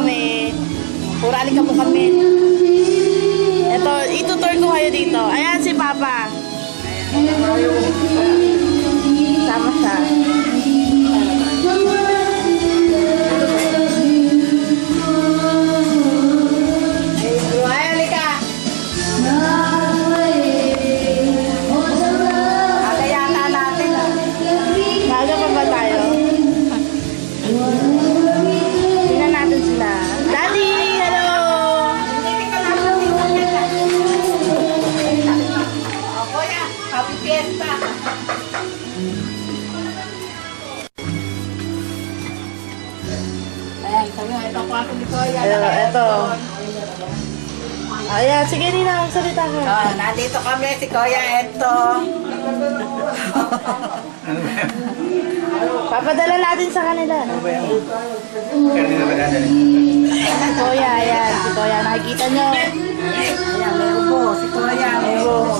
kami. Purali ka po kami. Ito, itutur ko kayo dito. Ayan si Papa. Sama siya. Ito. Ayan, sige Nina, magsalita ka. Nandito kami, si Kuya Ito. Papadala natin sa kanila. Kanina ba dadalhin? Si Kuya, ayan. Si Kuya, nakikita nyo. Ayan, may ubo, si Kuya. May ubo.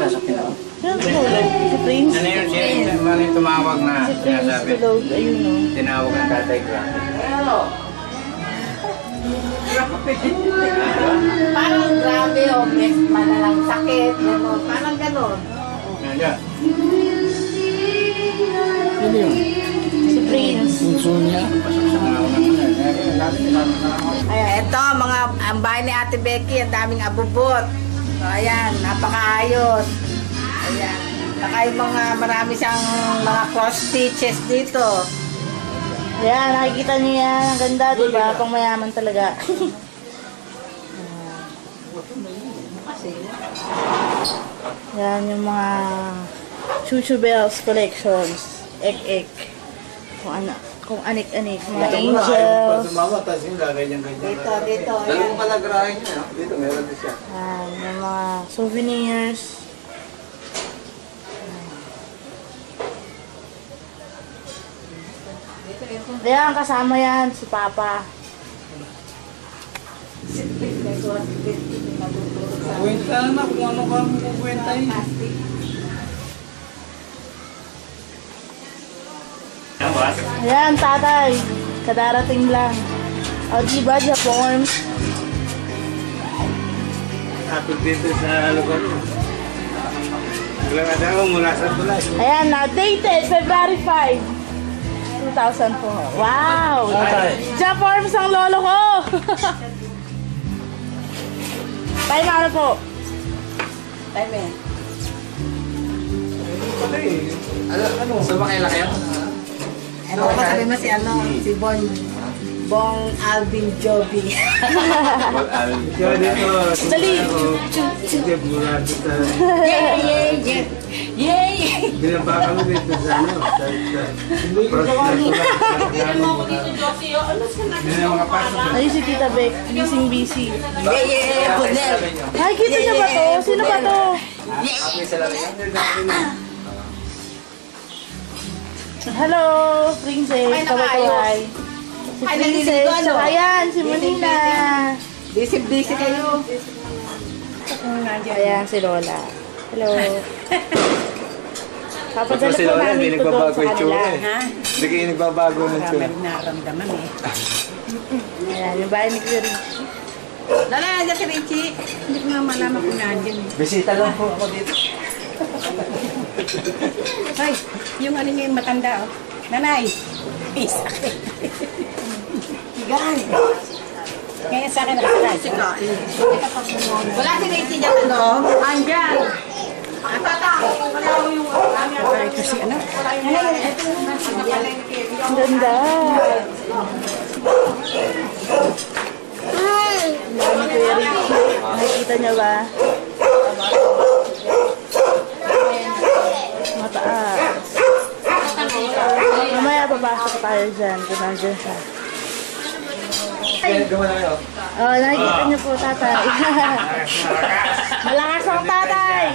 Sasakit ako. Yan, tulog. Si Prince. Ano yun siya? Ano yung tumawag na Si Prince sinasabi? tulog. Ayun o. Tinawag ng tatay ko. Parang grabe o, may malalang sakit, gano'n. Parang gano'n. Yan. Ano yun? Si Prince. Punso niya? Ayan. Ito, ang bahay ni Ate Becky, ang daming abubot. So, ayan, napakaayos. Ayan. Saka yung marami siyang mga cross stitches dito. Ayan, nakikita niyo yan. Ang ganda, diba? Pang mayaman talaga. Yan yung mga Chuchu Bells collections. Ek-ek. Kung anik-anik. Mga angels. Dito. Dalawang palagrahin niya. Dito, meron din siya. Yan, yung mga souvenirs. Ayan, kasama yan, si Papa. Kwenta na kung ano ka mo kukwenta yun. Ayan, tatay. Kadarating lang. O, diba, Japon? Tapos dito sa lugar mo. Wala ako mula sa tulay. Ayan, dated February 5. 2000 po. Wow! Jaforms ang lolo ko! Tayo na po. Time eh. Ano? Sa mga kayo kayo? Ano ba sabi mo si Bong Alvin Joby. Kaya dito. Dali! Hindi, mula dito. Yay! Binaba kami dito sa ano. Mga pasok. Ay, si Tita Beck. Busy. Yay! Bunel! Ay, kita niyo ba to? Sino ba to? Hello, Princess. Kaway-kaway. Si Princess. Ayan, si Monina. Busy kayo. Ayan, si Lola. Hello. Papadala Si po Lola, namin hindi ito doon nagbabago sa yung tsura kanila. eh. Hindi kayo nagbabago ng tsura. Naramdaman eh. Ayan, yung bahay ni Kuya Richie. Nandiyan si Richie. Hindi ko nga malaman kung nandiyan eh. Bisita lang po ako dito. Ay, yung ano niya yung matanda oh. Nanay! May sakit. Sigahan. Ngayon sa akin nakasakit. Wala si Richie dyan ano? Andyan! Ang tata! Ay, kasi ano? Ang ganda. Ayan, ni Kuya Richie. Nakikita niyo ba? Mataas. Mamaya papasok tayo dyan kung nandiyan siya. Gawa na kayo. Oh, nakikita niyo po, tatay. Malakas ang tatay!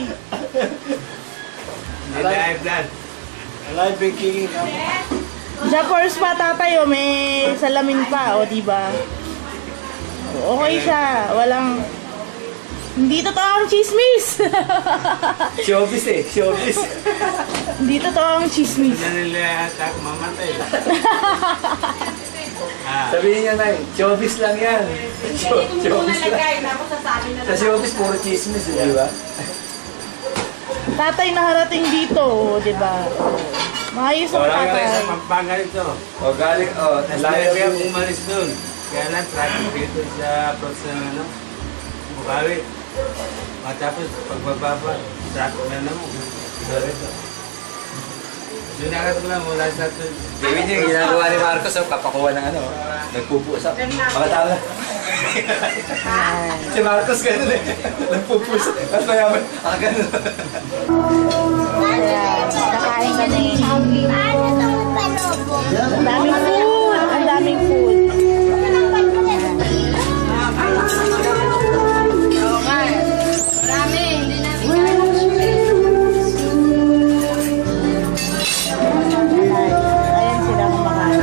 Live dad. Live baking. Japors pa, tatay, oh, may salamin pa, oh, diba? Okay siya, walang... Hindi totoong chismis! Showbiz eh, showbiz. Hindi totoong chismis. Hindi nila mamatay. Sabihin niya na, showbiz lang yan. Showbiz lang. tapos sasabi na Sa showbiz, puro chismis, di ba? Tatay na harating dito, di ba? Maayos ang Wala ka tatay. sa Pampanga ito. O galing, o, Layo kaya umalis doon. Kaya lang, traffic dito sa approach ng ano, Bukawi. Matapos, pagbababa, traffic na naman. Dito. Doon nakat ko lang mula sa ito. Gawin niya, yung ginagawa ni Marcos, kapakuha ng ano, nagpupusa. Mga tao na. Si Marcos ganun eh. Nagpupusa. Tapos mayaman, ganun. Ayan, nakain kami. Ang daming food! Ang daming food! Ayan sila kumakain.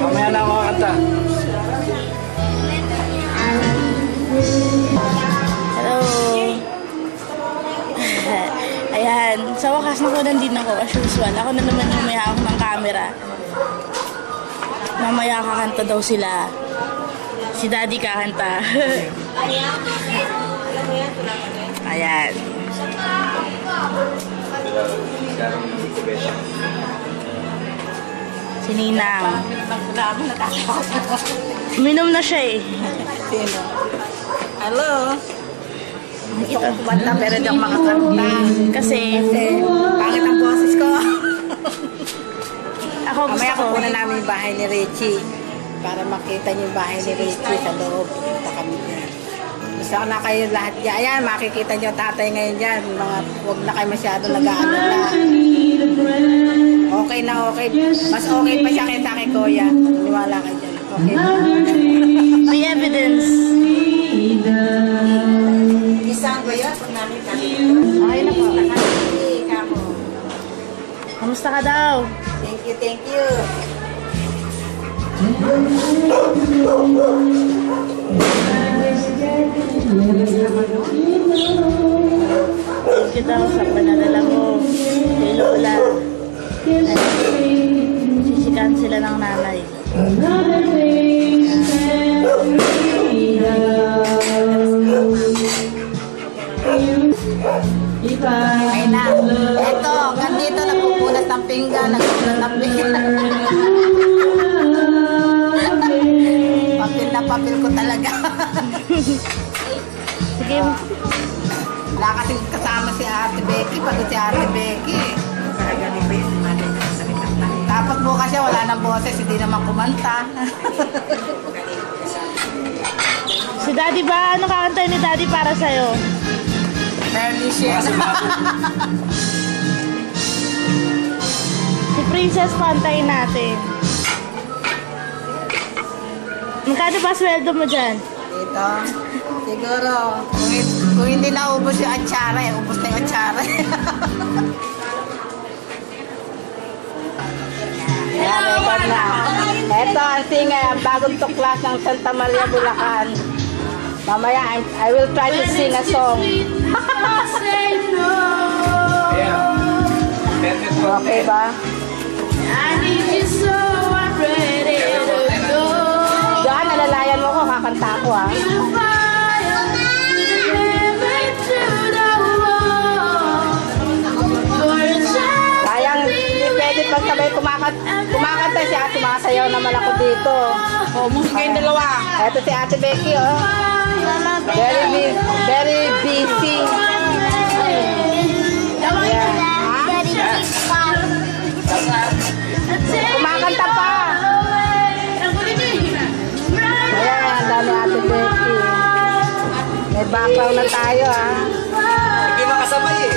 Mamaya na ako kakanta. Hello! Ayan, sa wakas nakunan din ako as usual. Ako na naman yung may hawak ng camera. Mamaya kakanta daw sila. Si Daddy kakanta. Ayan. Si Ninang. Uminom na siya eh. Hello? Gusto ko kumanta pero di ako makakanta. Kasi Pangit ang boses ko. ako gusto Mamaya ko. kukunan namin yung bahay ni Richie. Para makita niyo yung bahay ni Richie sa loob. Punta kami dyan. Gusto ko na kayo lahat dyan. Ayan, makikita niyo tatay ngayon dyan. Mga, huwag na kayo masyado nag-ano na. Okay na okay. Mas okay pa siya kaysa kay Kuya. Niwala kayo dyan. Okay na. May evidence. Isang ko yun. Kung namin kami. Okay na po. Kamo. Kamusta ka daw? Thank you, thank you. Thank you daw sa panalala mo. Kay Lola. Sisikan sila ng nanay. Ay na. Eto, ganito nagpupunas ng pinggan. Nagpupunas ng pinggan. Papel na papel ko talaga. Sige. Wala kasing kasama si Ate Becky. Pagod si Ate Becky. Tapos bukas siya, wala nang boses. Hindi naman kumanta. Si Daddy ba? Ano kakantay ni Daddy para sa'yo? Barely siya. Si Princess pantayin natin. Magkano ba sweldo mo dyan? Dito. Siguro, kung hindi naubos yung atsara, ubos na yung atsara. Record na. Ito ang singer, ang bagong tuklas ng Santa Maria, Bulacan. Mamaya, I will try to sing a song. Okay ba? Diyan, nalalayan mo ko, kakanta ako ha. Sayang, hindi pwede pag sabay kumakanta siya, sumasayaw naman ako dito. O, musika yung dalawa. Ito si Ate Becky, oh. Very busy. Kumakanta pa. Ayan, ang dami Ate Becky. May background na tayo, ah. Hindi makasabay eh.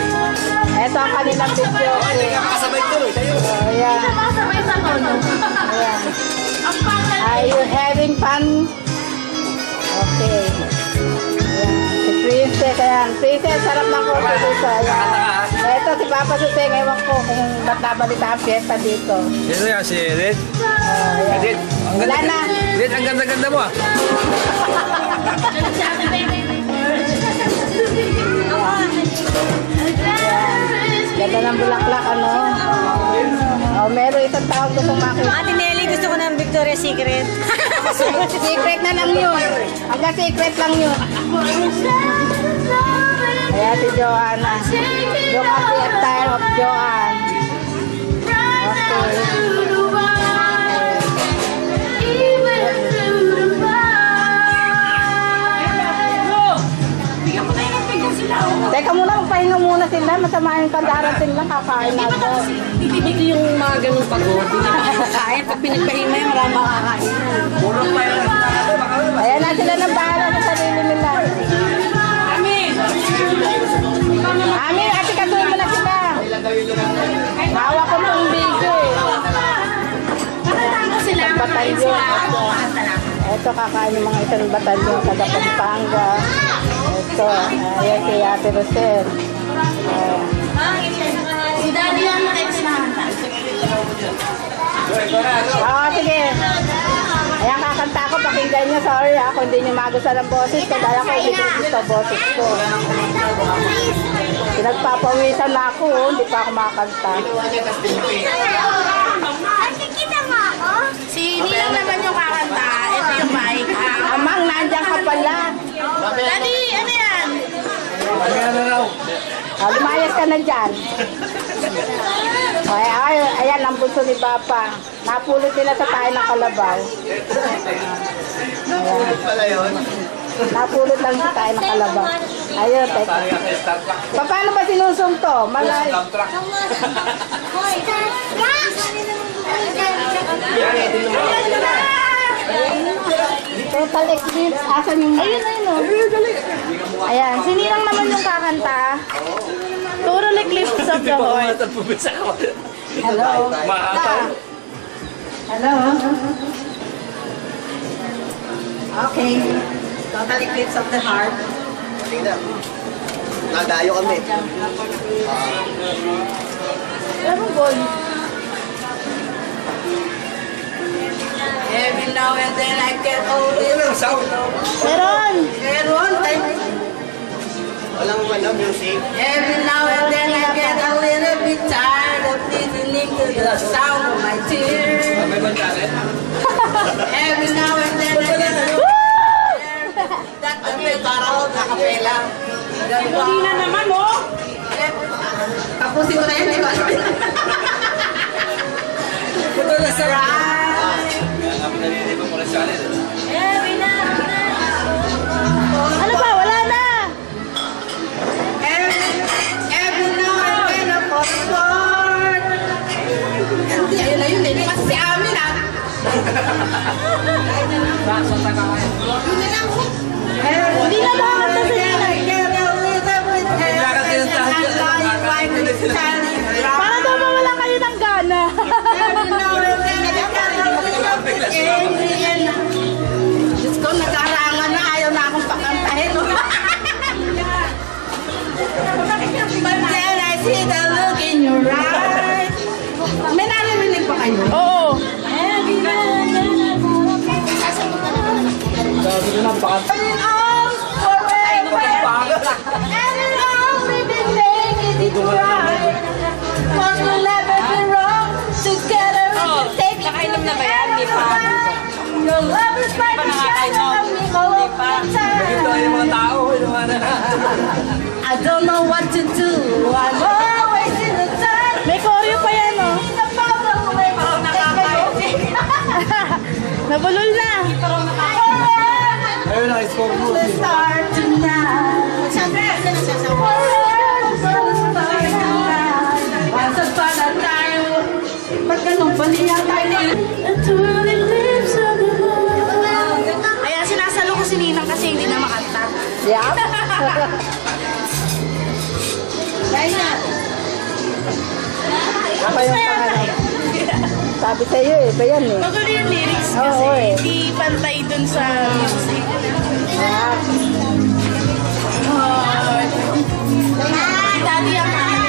Ito ang kanilang video. Hindi makasabay tuloy. Tayo. Ayan. Ayan. Are you having fun? Okay. Ayan. Si Princess, ayan. Princess, sarap ng kote dito. Ayan. Ito si Papa Suseng, ewan ko kung ba't nabalita ang fiesta dito. Sino yan? Si Red? Ayan. Red, Wala na. Red, ang ganda-ganda mo ah. Ayan. Ganda ng bulaklak, ano? Oh, meron isang tawag gustong makita. Ate Nelly, gusto gusto ko ng Victoria's Secret. Secret na lang yun. Hanggang secret lang yun. Ayan si Joanna. Yung happy time of Joanne. Okay. Teka muna, magpahinga muna sila. Masama yung kandaran sila. Kakain na ako. Ito yung mga ganun pagod. Hindi na makakain. Pag pinagpahinga yung marami makakain. Ayan na sila ng bahala sa sarili nila. Amin, ate katuloy mo na sila. Hawak ko ng video eh. Isang batalyon. Ito kakain yung mga isang batalyon sa Pampanga. Ito, ayan si Ate Rosel. Si Daddy yan na-explain. Oo, sige. Ayan, kakanta ako. Pakinggan nyo. Sorry ha, kung hindi nyo magustuhan ang boses ko. Dahil ako hindi ko gusto ang boses ko. Pinagpapawisan na ako. Hindi pa ako makakanta. Si Nilang naman yung kakanta. Ito yung mic. Amang, nandiyan ka pala. Daddy, ano yan? Lumayas ka na dyan. Ayan, ang bunso ni Papa. Napulot nila sa tayo ng kalabaw. Ayan. Napulot lang sa tayo ng kalabaw. Ayun, teka. Paano ba sinusong to? Malay. Total eclipse. Asan yung... Ayan, sinilang naman yung kakanta. Total eclipse of the heart. Hello. Hello. Okay. Total eclipse of the heart. Nadayo kami. Ano boy? Every now and then I get older. Meron. Walang ano, music. Every now and then I get a little bit tired of listening to the sound of my tears. Every now and then I get a little that the parang nakapela. Hindi na naman, oh! Tapusin ko na yan, di ba? Ito na sa Ano ba? Wala na. Every now and then I fall apart. Hindi, ayun na yun, eh. Kasi si Amin, ah. Hindi na makakanta sa nila. Para daw mawala kayo ng gana. Diyos ko, nagkarangan na. Ayaw na akong pakantahin. But then I see the look in your eyes. May narinig pa kayo? Oo. Nakainom na ba yan? Hindi pa. I don't know what to do. I'm always in the dark. May choreo pa yan, oh. Nabulol na. Ayun na, score mo. Let's start tonight. Once upon a time, pag ganun pa niya tayo. Ayan, sinasalo ko si Ninang kasi hindi na makanta. Yeah? Ako yung pangalan. Sabi sa'yo eh, ba yan eh? Magulo yung lyrics kasi. Oo, eh. Hindi pantay dun sa music. Ah, Daddy ang ano?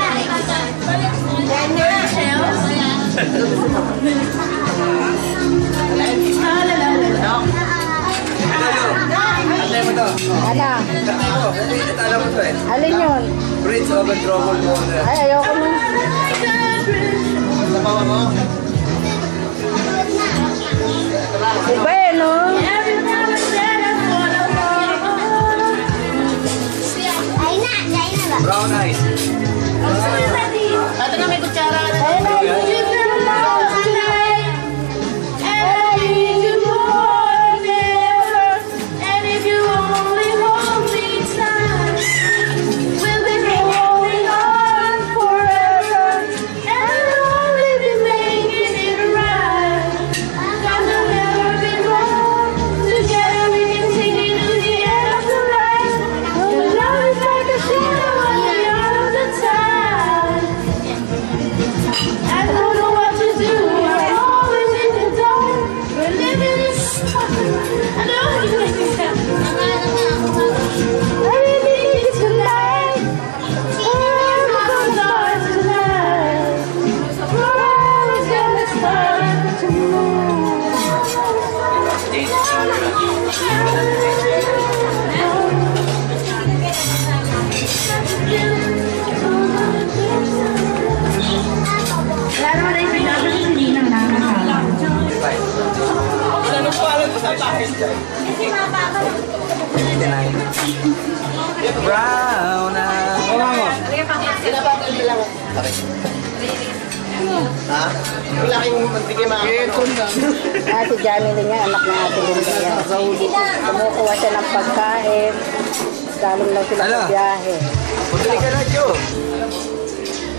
Alam mo to eh. Alin yun? Bridge over troubled water. Ay, ayoko nun. Sa mama mo. Brown eyes. Ito na may kutsara. Brown eyes. Ha? Yung laking magbigay mga Si Johnny din niya, anak ng ate Linda yan. Kumukuha siya ng pagkain. Galing lang sila sa biyahe. Putuli ka na, Joe.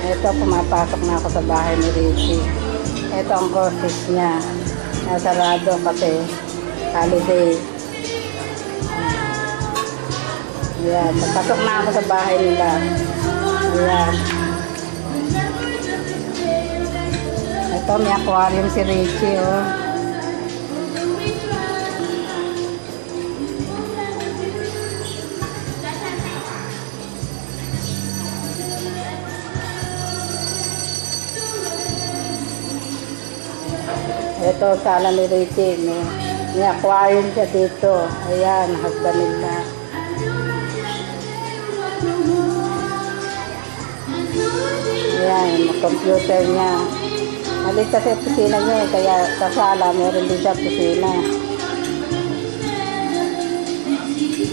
Ito, pumapasok na ako sa bahay ni Richie. Ito ang groceries niya. Nasarado kasi holiday. Ayan, papasok na ako sa bahay nila. Ayan. Ito, may aquarium si Richie, oh. Ito, sala ni Richie. May aquarium siya dito. Ayan, husband nila. Ayan, yung computer niya. Malit kasi pisina niya, kaya sa sala, meron din siya pisina.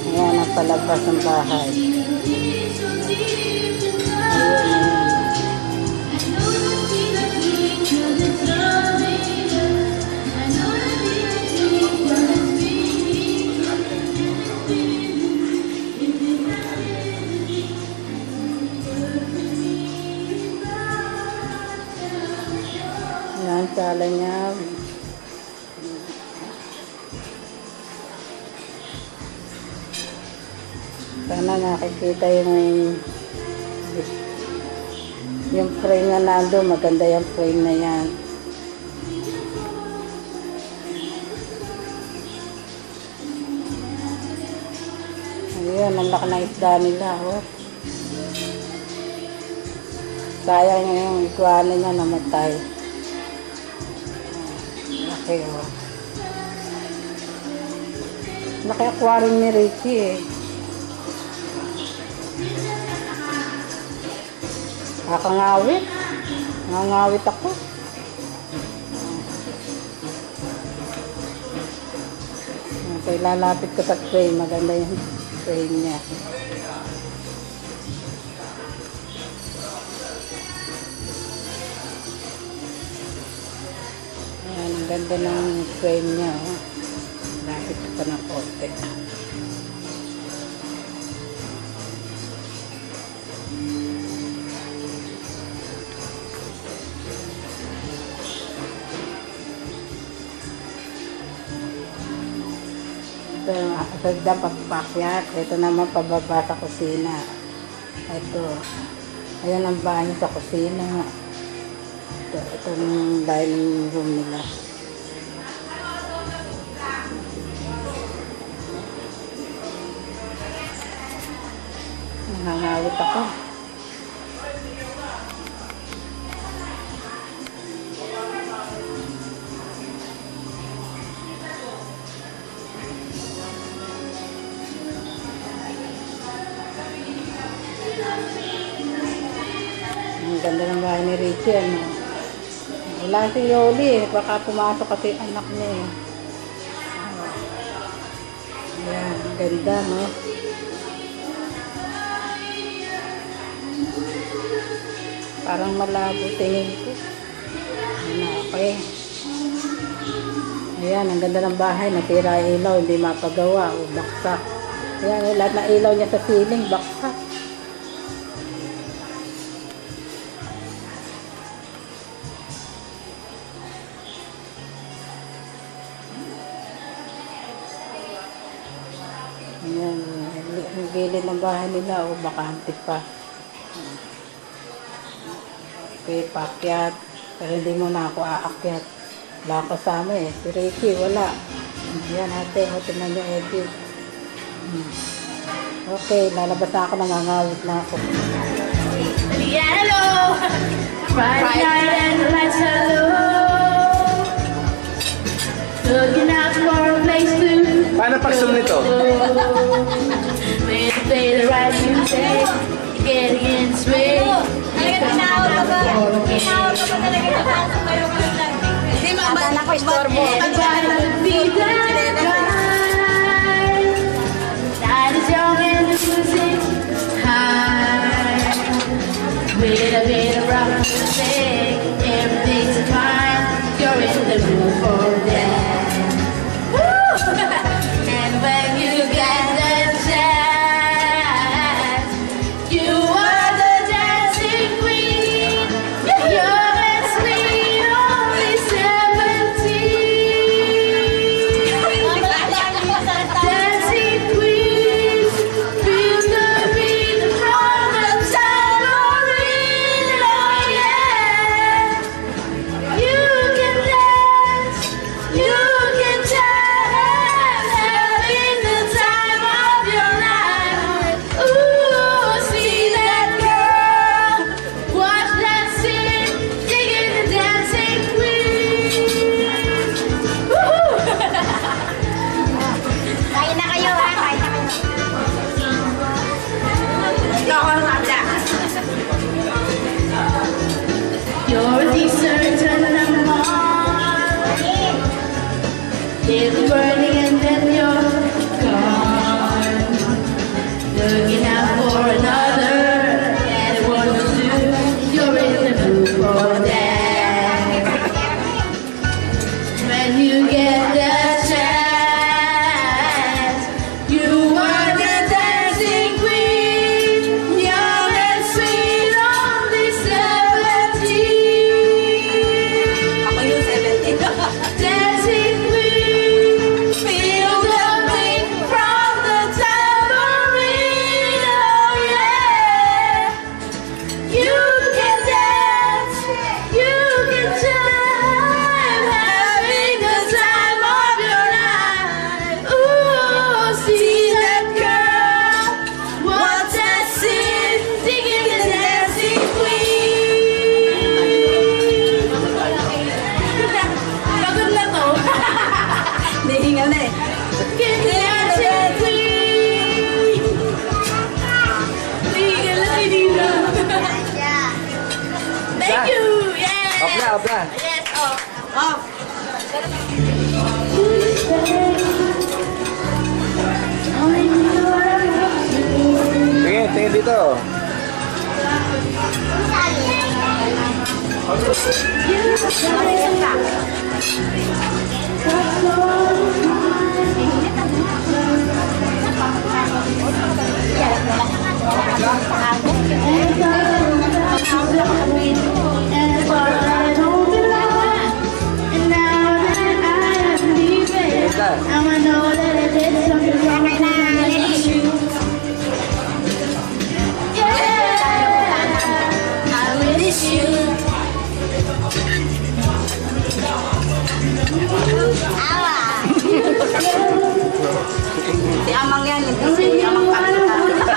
Ayan, ang palabas ng bahay. Ayan, sala niya. Sana nakikita yung frame na nando, maganda yung frame na yan. Ayun, ang laki ng isda nila, oh. Sayang yung iguana niya namatay. Laki, oh. Laki aquarium ni Richie, eh. Nakangawit. Nangangawit ako. Okay, lalapit ko sa frame. Maganda yung frame niya. Ayan, ang ganda ng frame niya. Oh. Lapit ko pa ng konti. Ito, papakyat. Ito naman pababa sa kusina. Ito. Ayan ang banyo sa kusina. Ito yung dining room nila. Nangangawit ako. Ang ganda ng bahay ni Richie, ano. Wala si Yoli, eh. Baka pumasok kasi anak niya, eh. Ayan, ang ganda, no. Parang malabo tingin ko. Ano, okay. Ayan, ang ganda ng bahay. Natira ilaw, hindi mapagawa. O, baksak. Ayan, lahat ng ilaw niya sa ceiling, baksak. Ayan, ang gilid ng bahay nila, o bakante pa. Okay, paakyat. Pero hindi mo na ako aakyat. Wala ako kasama eh. Si Ricky, wala. Ayan, ate. O, tingnan niyo, Eddie. Okay, lalabas na ako. Nangangawit na ako. Yeah, hello! Friday night and the lights are low. Looking out for a place to Paano pag-zoom nito? When you play the right music, you're getting in the swing. Tinawag ka ba talaga na pasok kayo lang? Hindi, mabala ko istorbo. Everybody will be that guy. Night is young and the music's high. With a bit of rock music, everything's fine. You're in the mood for dance. Woo! And when you get the chance, you are the dancing queen. Young and sweet, only 17. Dancing queen, feel the beat from the tambourine. Oh yeah, you can dance, you can dance, having the time of your life. Ooh, see that girl, watch that scene, digging the dancing queen. Woohoo! Kain na kayo, ha? Kain na kayo. You're the certain among it's burning and then you're gone. Looking out for another, and it won't do. You're in the mood for that. When you get the chance, you are the dancing queen, young and sweet, only 17. Ako yung 17. Dancing queen, feel the beat from the tambourine. Oh yeah, you can dance, you can jive, having the time of your life. Ooh, see that girl, watch that scene, digging the dancing queen. Pagod na to. Nahingal na eh. Dancing queen. Nahingal na si Dino. Thank you. Yes. Off na, off na. Yes, off. Oh, Tingin dito. I know that I did something wrong and I miss you. Yeah, I miss you. si Amang yan. Si Amang Kapita.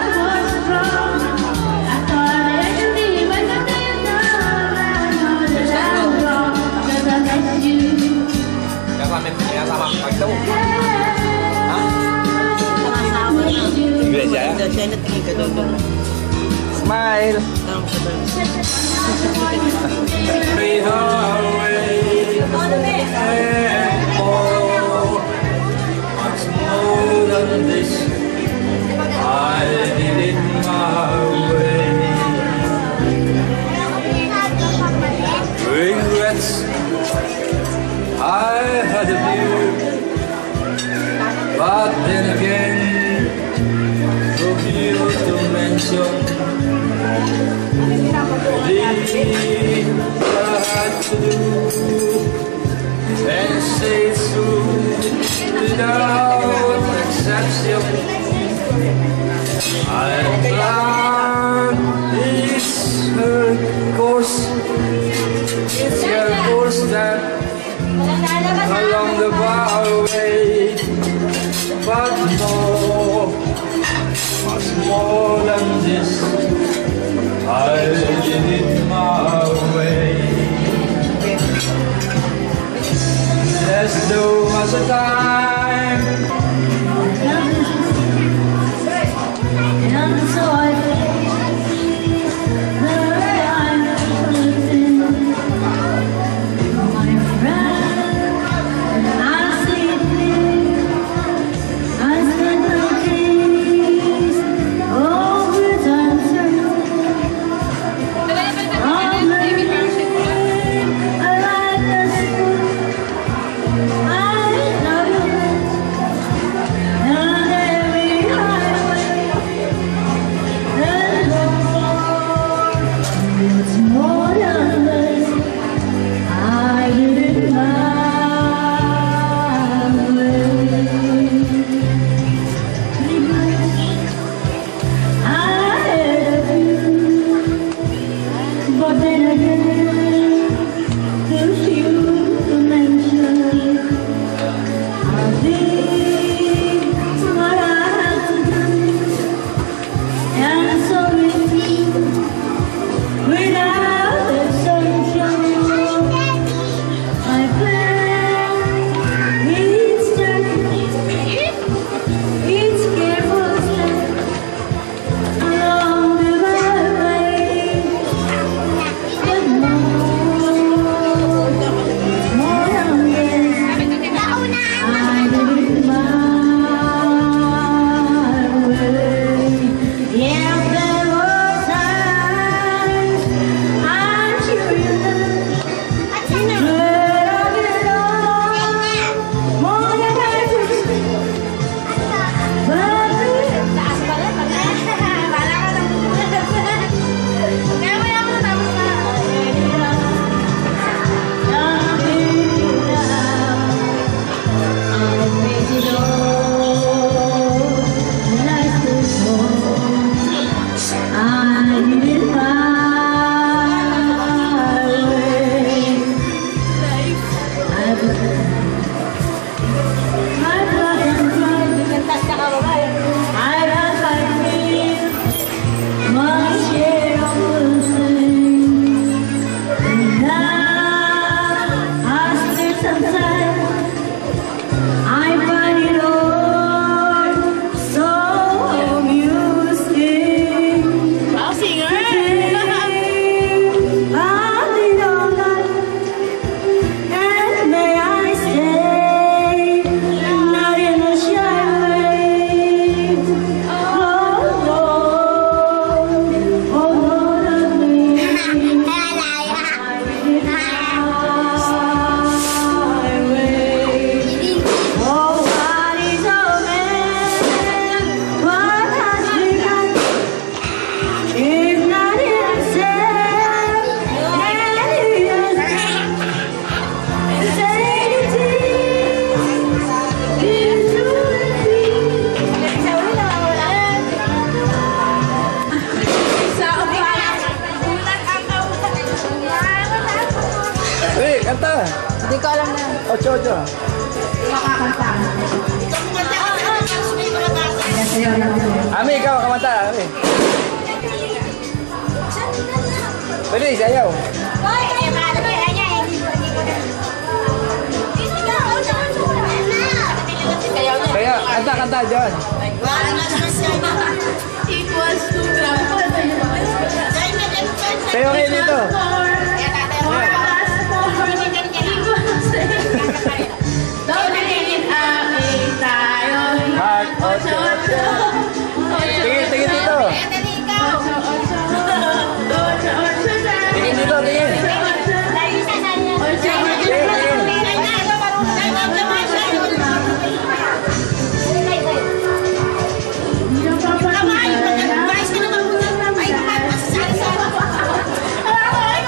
I thought I could be, but I didn't know. I know that I was wrong, 'cause I miss you. Kaya sama pagtaw. Pangasawa na. Iglesia. Siya na tingin ka doon. Smile. Every highway and more, much more than this. I did it my way. to do and say it's true without exception. I'm glad it's her course. It's your course that along the byway, but more, much more than this. I did it my way. There's no much time. And so I feel that I'm losing my friend. I'm sleeping, I spend my days over dancing. I'm living a life that's full. I love it, and every highway. It's more than this. I did it my way. I had a few, but then again, too few to mention. I did what I had to do. And so without exception, I plan each step, each careful step along the byway. But more than this, I did it my way. Yes, there were times I'm curious, but of it all, more than I could see. But I find it all so amusing. Wow, singer! And may I stay, not in a shy way. Oh Lord of me. Oh, what is a man? What has begun? If not himself, and he has said it is to Hey, kanta! Hindi ko alam na. Ocho. Makakanta. Ami, ikaw, kamanta. Ami. Pwede, sayaw. Kaya, kanta, John. It was too Sayaw kayo dito. Mark, ocho. Tingin dito. Tingin dito, tingin. Ay,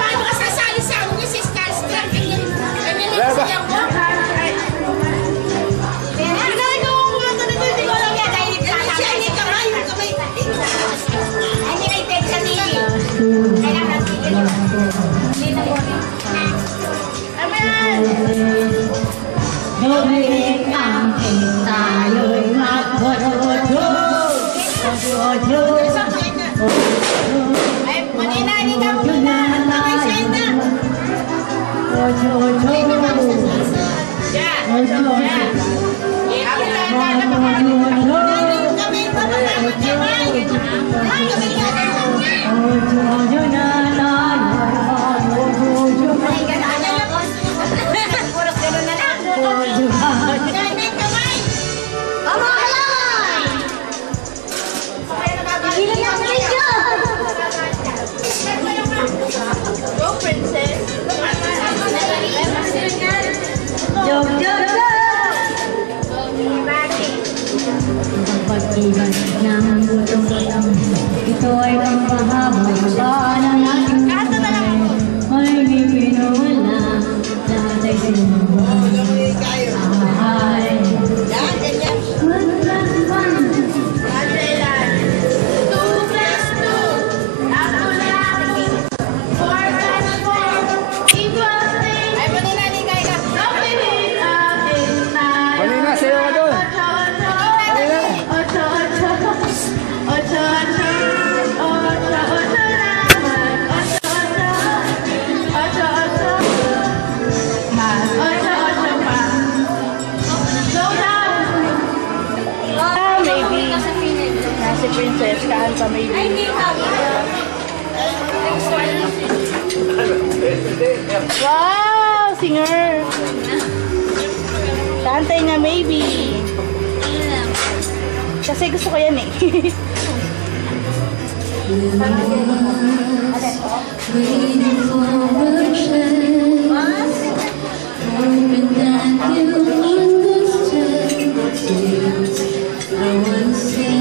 maybe. Wow! Singer! Kantay nga maybe. Kasi gusto ko yan eh. Waiting for a chance, hoping that you understand the things I wanna say.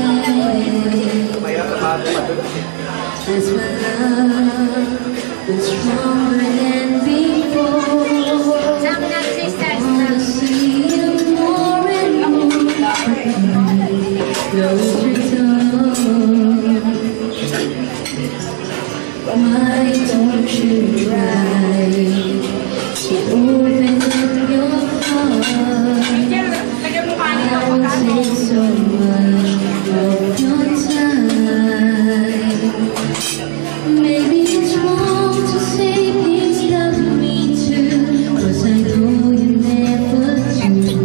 That's my love, it's stronger than before. I wanna see you more and more. Close your door. Why don't you try to open up your heart? I won't take so much of your time. Maybe it's wrong to say please love me too, 'cause I know you never do.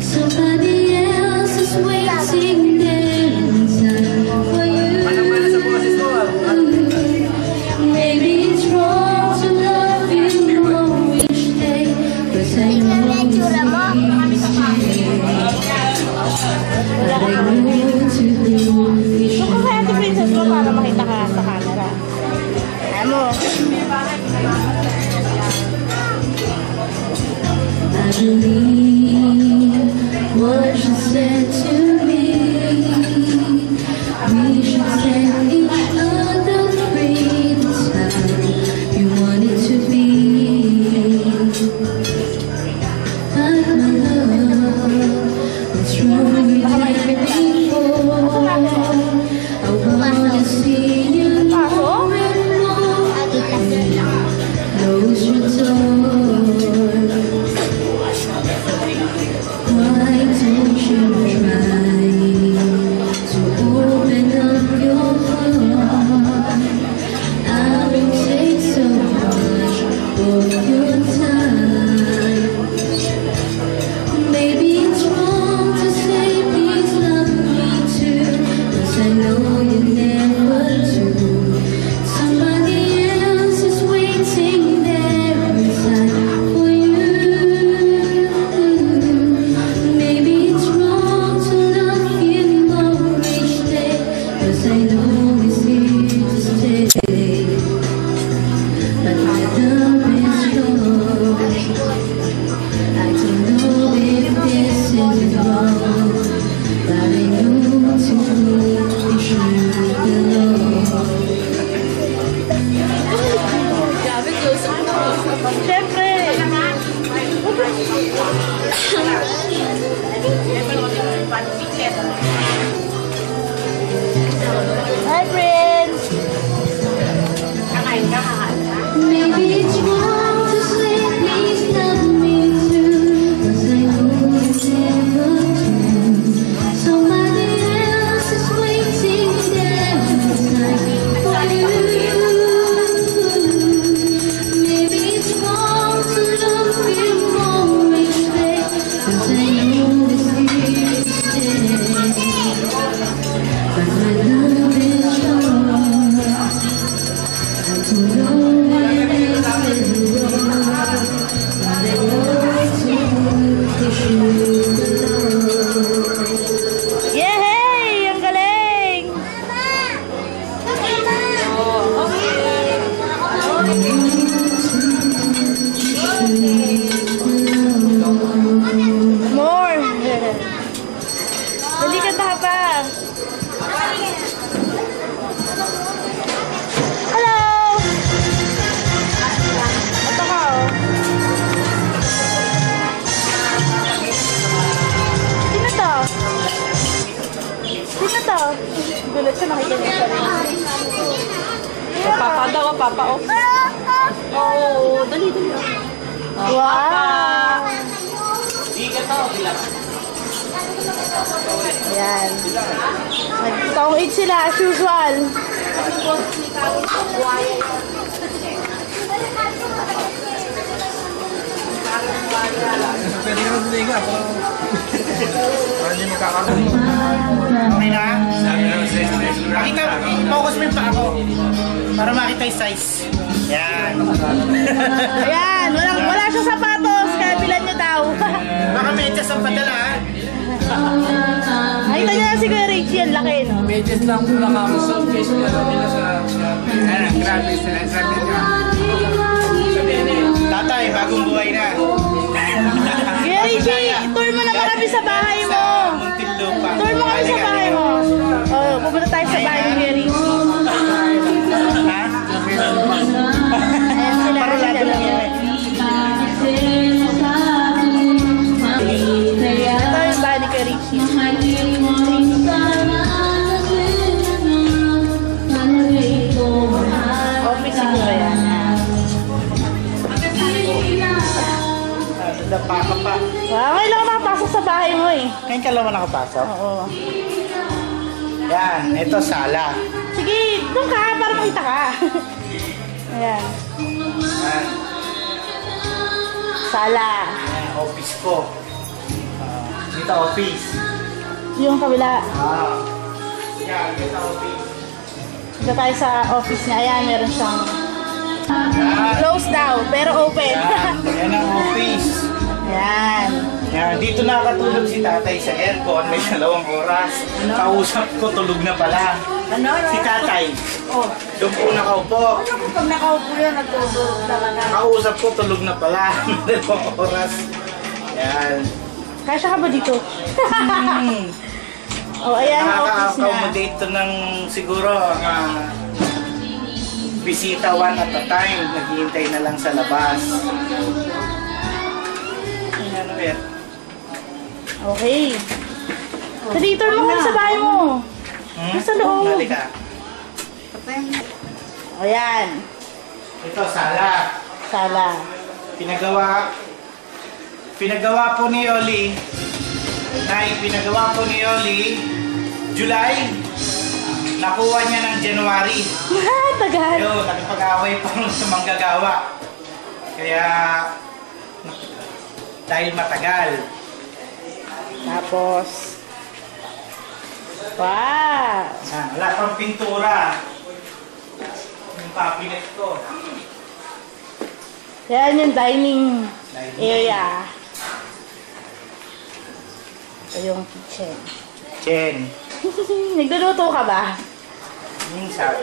Somebody else is waiting there inside for you. Maybe it's wrong to love you more each day, 'cause I know it's a mistake. But I know to be Gusto ko kaya si Princess mo para makita ka sa camera. Ayan mo. I believe what you said to me. We should set each other free. That's how you want it to be. But my love, what's wrong with you before? I wanna see you more and more. Close your door. Why don't you try to open up your heart? I will take so much of your time. Maybe it's wrong to say please love me too, 'cause I know you never do. Somebody else is waiting there inside for you. Maybe it's wrong to love you more each day, 'cause I know it's here to stay. But my love is yours. I don't know if this is wrong, but I know to me you should belong. Siyempre! Hi, Prince! Maybe it's wrong to say please love me too, 'cause I know you never do. Somebody else is waiting there inside for you. Maybe it's wrong to love you more each day, 'cause I know it's here to stay. But my love is yours. I don't know if this is wrong, but I know to you should belong. Yehey! Ang galing! More! Dali ka pa! Hello! Ito ka oh. Sino to? Sino to? Gulat siya, nakita niya sa rin. Papa daw, papa oh. Oh, dali. Wow! Ayan. Nag-tongit sila as usual. Pwede ka na bumiga. Para hindi magkakaroon. Sabi naman sa Para makita yung size. Yan. Ayan, wala siyang sapatos, kaya bilan niyo daw. Baka medyas ang padala ha. Nakita niyo na si Kuya Richie, ang laki, no? Medyas lang po lang ako. Soft case meron nila sa... Ano, grabe sila. Sabi niya. Tatay, bagong buhay na. Kuya Richie, tour mo naman kami sa bahay mo. Muntinlupa. Tour mo kami sa bahay mo. Oh, pupunta tayo sa bahay ni Kuya Richie. Ayan sila. Parulado lang yan eh. Ito yung bahay ni Kuya Richie. Office siguro yan. Dapa ka pa. Ngayon lang nakapasok sa bahay mo eh. Ngayon ka lang ba nakapasok? Oo. Yan, ito sala. Sige, doon ka para makita ka. Ayan. Yan, Sala. yan, office ko. Dito office. Yung kabila. Yan, dito office. Dito tayo sa office niya. Ayan, meron siyang Yan, close daw, pero open. yan ang office. Ayan. Yan, dito nakatulog si tatay sa aircon, may 2 oras. Kausap ko, tulog na pala. Si tatay. Doon po nakaupo. Pag nakaupo yan, natutulog talaga. Kausap ko, tulog na pala. 2 oras. Yan. Kasya ka ba dito? Oh, ayan ang office niya. Nakaka-accommodate to ng siguro bisita 1 at a time. Naghihintay na lang sa labas. Ano yan? Okay. Sa dito mo kami sa bahay mo. Nasa loob. Halika. Ayan. Ito, sala. Sala. Pinagawa po ni Yoli. Pinagawa po ni Yoli July. Nakuha niya ng January. Tagal. Yo, nakipag-away pa sa manggagawa. Kaya dahil matagal. Tapos. Wow. Wala pang pintura. Yung cabinet ko. Yan yung dining area. Ito yung kitchen. Chen. Nagluluto ka ba? Minsan.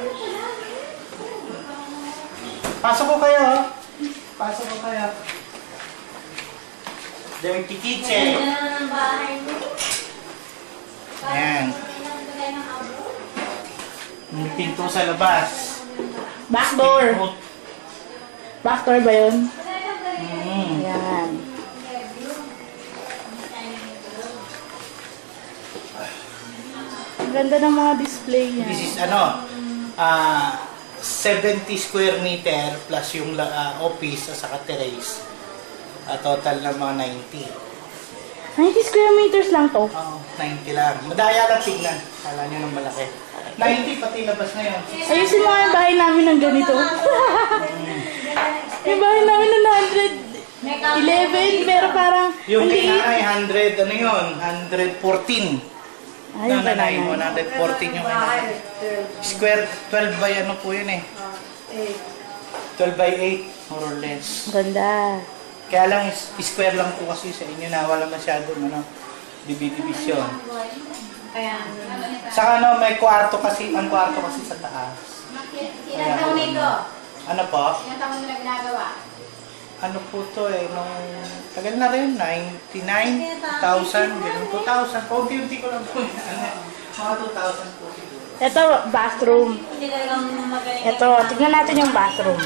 Pasok ko kayo. Pasok ko kayo. Dirty kitchen. Ayan. May pinto sa labas. Back door. Back door ba yun? Mm. Ayan. Ang ganda ng mga display niya. This is 70 square meter plus yung office at saka terrace. Total na mga 90. 90 square meters lang to. 90 lang. Madaya lang tignan. Kala nyo ng malaki. 90 pati labas na yun. Ayusin mo nga yung bahay namin ng ganito. Yung bahay namin ng 111, pero parang Yung hindi. kay nanay, 100, ano yun? 114. Ay, yung Nanay, nanay. 114 yung kay nanay. Square, 12 by ano po yun eh. 12 by 8, more or less. Ganda. Kaya lang, square lang po kasi sa inyo na wala masyadong division. Saka may kwarto kasi, ang kwarto kasi sa taas. Ilan taon nito? Ano po? Ilan taon nila ginagawa? Ano po to nung tagal na rin, 99,000, ganun, 2,000. Paunti-unti ko lang po. Mga 2,000 po siguro. Ito, bathroom. Ito, tignan natin yung bathroom.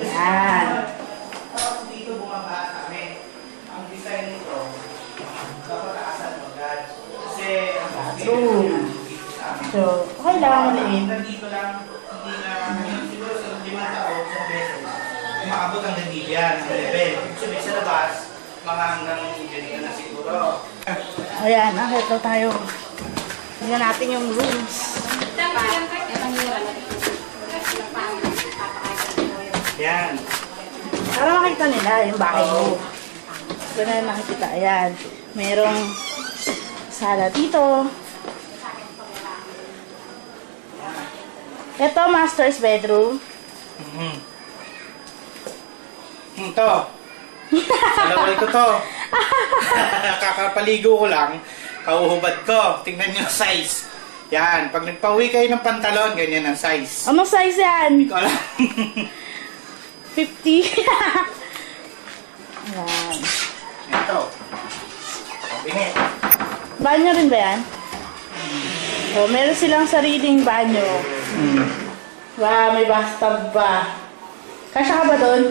Yan. Tapos dito bumaba kami. Ang design nito, kapataasan mo agad. Kasi ang bathroom. So, okay lang, maliit. Dito lang, hindi na, siguro sa 5 taon, sa beses, umaabot ang dito yan, ang level. Ibig sa labas, mga hanggang ganito na siguro. Ayan, nakit daw tayo. Tignan natin yung rooms. Yan. Para makita nila yung bahay mo. Ito na yung nakikita. Ayan. Merong sala dito. Ito, master's bedroom. Ito. Salawal ko to. Kakapaligo ko lang. Kauhubad ko. Tingnan nyo size. Yan. Pag nagpauwi kayo ng pantalon, ganyan ang size. Anong size yan? Hindi ko alam. 50. Ayan. Ito. Cabinet. Banyo rin ba yan? Oh, meron silang sariling banyo. Wow, may bathtub ba? Kasya ka ba doon?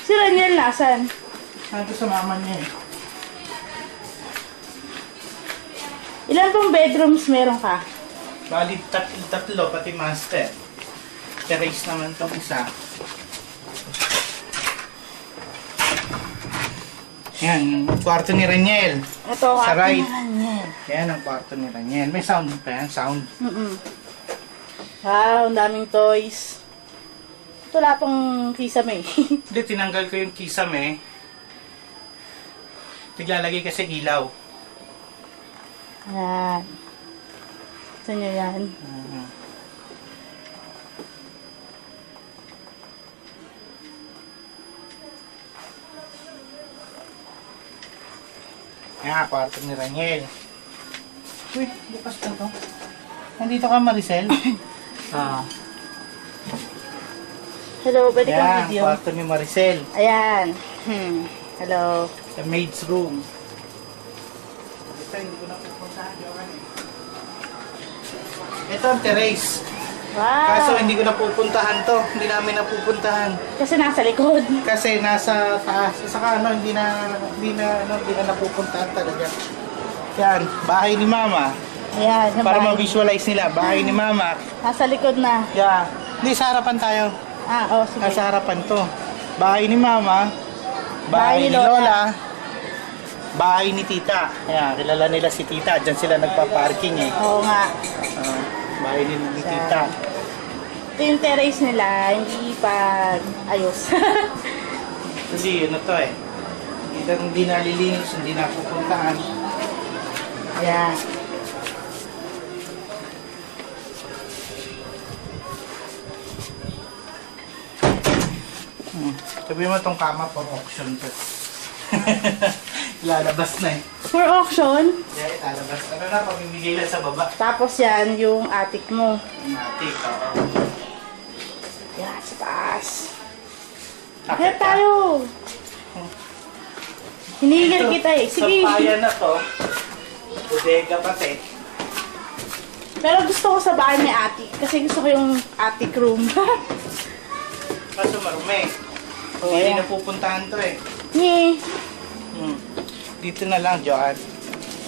Si Raniel nasan? Ano sa mama niya eh. Ilan pong bedrooms meron ka? Bali, tatlo, pati master. Terrace naman tong isa. Yan, kwarto ni Raniel. Ito, Sa kwarto right. ni Raniel. Yan ang kwarto ni Raniel. May sound pa yan, sound. Wow, ang daming toys. Ito wala pang kisame. Hindi, tinanggal ko yung kisame. Naglalagay kasi ilaw. Ayan. Gusto nyo yan? Yan, kwarto ni Raniel. Uy, bukas na to. Nandito ka, Maricel? Hello, pwede kong Yan, video? kwarto ni Maricel. Ayan. Hello. Sa maid's room. Ito, hindi ko na pupuntahan. Ito ang terrace. Wow. Kaso hindi ko napupuntahan to. Hindi namin napupuntahan. Kasi nasa likod. Kasi nasa taas. Saka ano, hindi na napupuntahan talaga. Yan, bahay ni Mama. Ayan. yung Para bahay. ma-visualize nila, bahay ni Mama. Nasa likod na. Yeah. Hindi, sa harapan tayo. Oh, sige. Nasa harapan to. Bahay ni Mama. Bahay Bahay ni ni Lola. Lola. Bahay ni Tita. Ayan, kilala nila si Tita. Diyan sila nagpa-parking eh. Oo nga. Bahay ni Tita. Ito yung terrace nila, hindi pa ayos. Kasi ano to eh. Hindi nalilinis, hindi napupuntahan. Ayan. Sabi mo tong kama for auction to. Lalabas na eh. For auction, Yeah, lalabas. Ano na, pamimigay lang sa baba. tapos yan yung attic mo. Matik, oo. Yan, sa taas. Akit Kaya tayo. Hinihingal kita eh. Sige. Sa paya na to, bodega pati. Pero gusto ko sa bahay may attic. Kasi gusto ko yung attic room. Kaso marumi. Oh, Hindi yeah. napupuntahan to eh. Nye. Dito na lang, Joanne.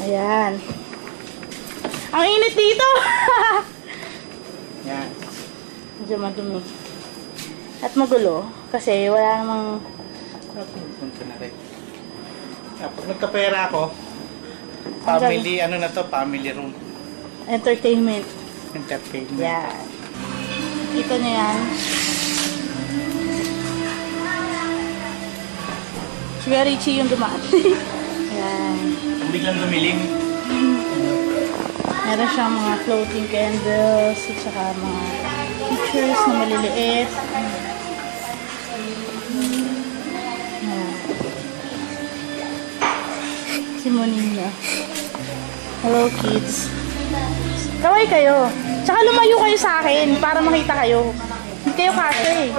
Ayan. Ang init dito. Yan. Medyo madumi. At magulo. Kasi wala namang... Punta na rin. Pag nagkapera ako, family, ano na to, family room. entertainment. Entertainment. Yan. Kita nyo yan. Kuya Richie yung dumaan. Yan. Kung biglang dumilim, Meron siyang mga floating candles, at saka mga pictures na maliliit. Yan. Si Monina. Hello kids. Kaway kayo. Tsaka lumayo kayo sa akin para makita kayo. Hindi kayo kasya eh.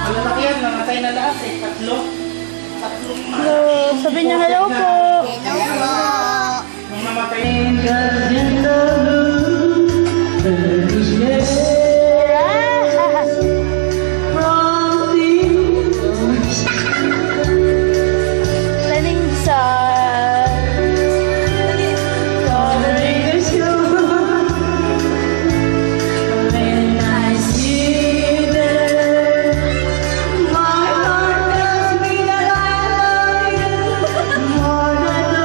malalaki yan, namatay na lahat eh. Tatlo. Hello. Sabi niya hello po. Nung namatay Setting sun. Covering the shore. When I see them, my heart tells me that I love you more than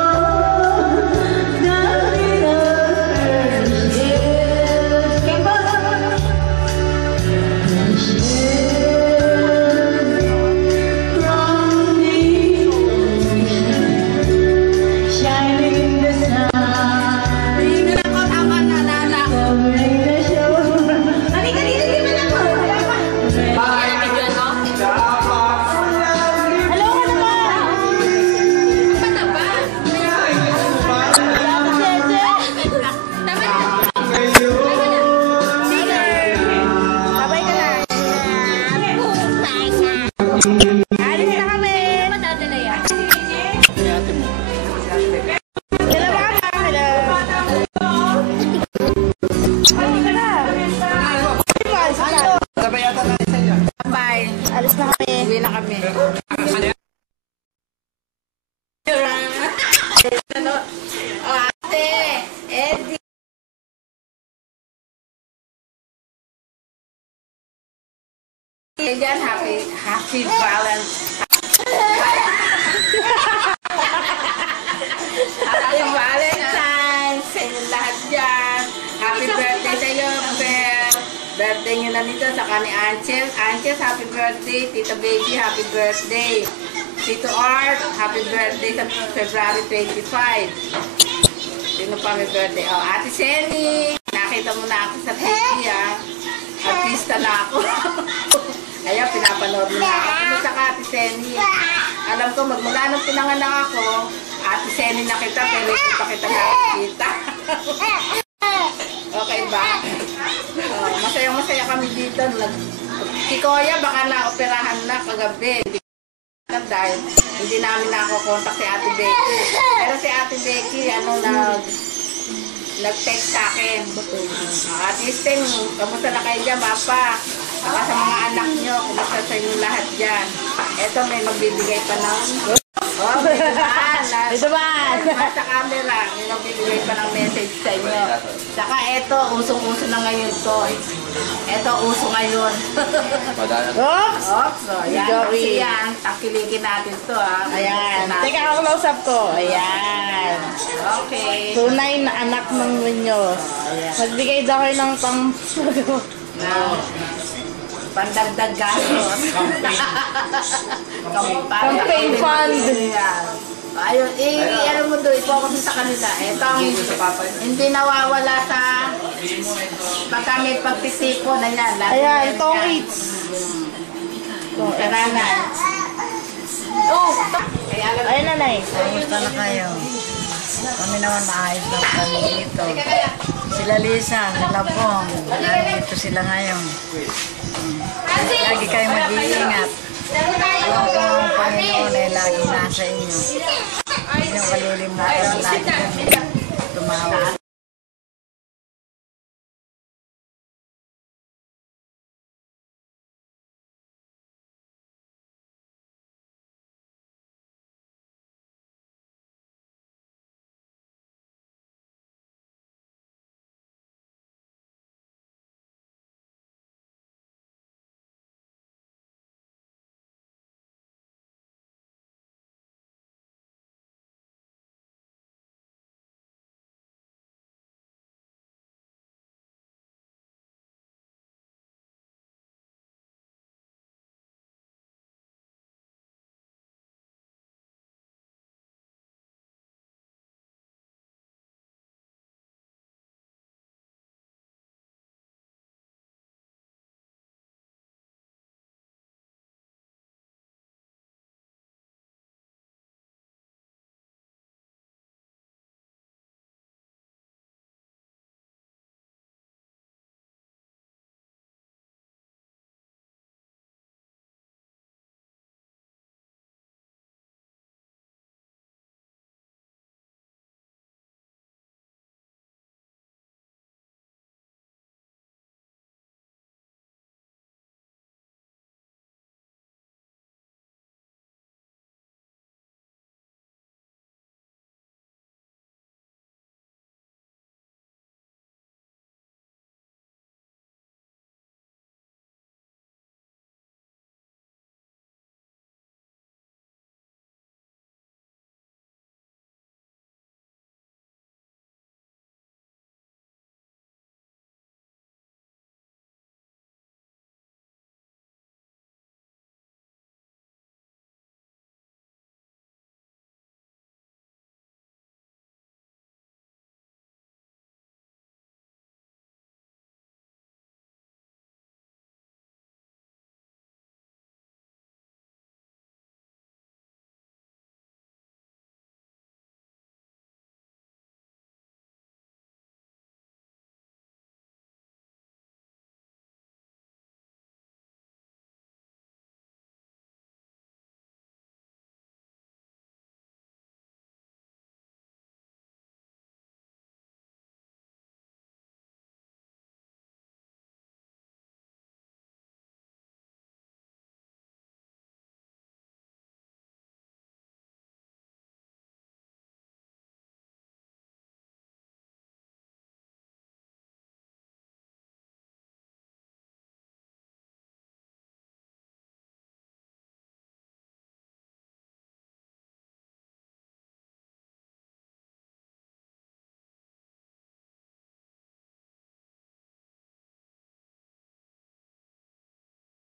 birthday dyan. Happy Valentine's. Happy Valentine's sa inyo lahat dyan. Happy birthday sa iyo, Per. Birthday nyo na nito. Saka ni Anchel. Anchel, happy birthday. Tita Baby, happy birthday. Tito Art, happy birthday sa February 25. Sino pa may birthday? Oh, Ate Seni. Nakita mo na ako sa TV, ah. Artista na ako. Ayan, pinapanood mo na ako. Kumusta ka, Ate Seni? Alam ko, magmula nung pinanganak ako, Ate Seni na kita, pero hindi pa kita nakikita. Okay ba? Oh, masayang-masaya kami dito. Si Koya, baka na-operahan na kagabi. Dahil hindi namin nako-contact si Ate Becky. Pero si Ate Becky, nag-text sa akin. Ate Sting, kamusta na kayo dyan, Papa? Saka sa mga anak nyo, kumusta sa inyo lahat dyan? Eto, may magbibigay pa ng... Oh, may dumaan. May dumaan. Sa camera, may magbibigay pa ng message sa inyo. Saka eto, usong-uso na ngayon to. Eto, uso ngayon. Oops! Oops, so, yan. Joey. Kasi yan, takilikin natin to, ha. Ayan. Teka, ako close-up ko. Ayan. Okay. Tunay na anak ng Muñoz. Magbigay daw kayo ng pang... Now, pandagdag gastos. Campaign fund. Ayun, ano mo doon, i-focus sa kanila. Ito ang hindi nawawala sa pagka may pagtitipon na yan. Ayan, tong eats. Karanan. Oh! Kaya alam Ayan, nanay. Kamusta na kayo? Kami naman maayos lang kami dito. Sila Lisa, sila Pong, nandito sila ngayon. Lagi kayo mag-iingat. Alam ko ang Panginoon ay lagi nasa inyo. Yung kalilimutan lagi kami tumawag.